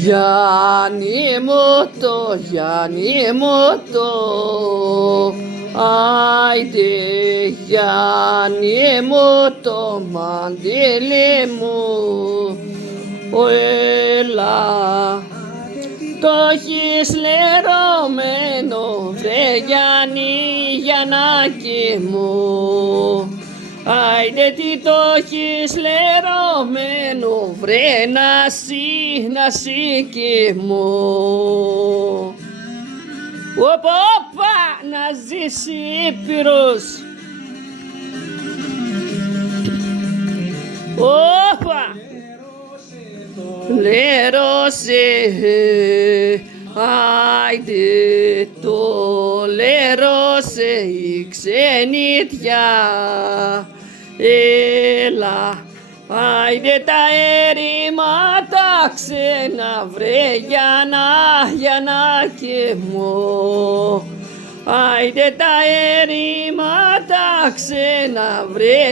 Γιάννη μου το, άιντε Γιάννη μου το μαντήλι μου, έλα. Το έχεις λερωμένο βρε Γιάννη Γιαννάκη μου, άιντε τι το έχεις λερωμένο βρε Νασίκη μου. Όπα, να ζήσει Ήπειρος. Όπα, λέρωσε, άιντε το λέρωσε η ξενιτιά, έλα. Άιντε τα ερήματα ξένα βρε Γιαννάκη μου, άιντε τα ερήματα ξένα βρε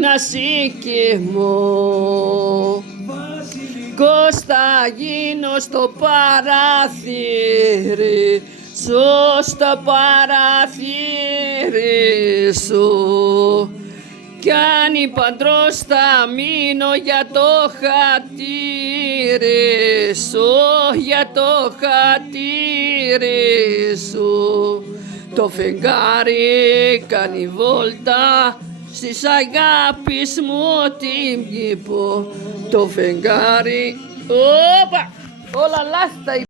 Νασίκη μου. Κωσταγίνο στο παραθύρι σου, στο παραθύρι σου, κι αν η παντρός θα μείνω για το χατήρι σου, για το χατήρι σου. Το φεγγάρι κάνει βόλτα στις αγάπης μου την κήπο. Το φεγγάρι, όπα, όλα λάστα.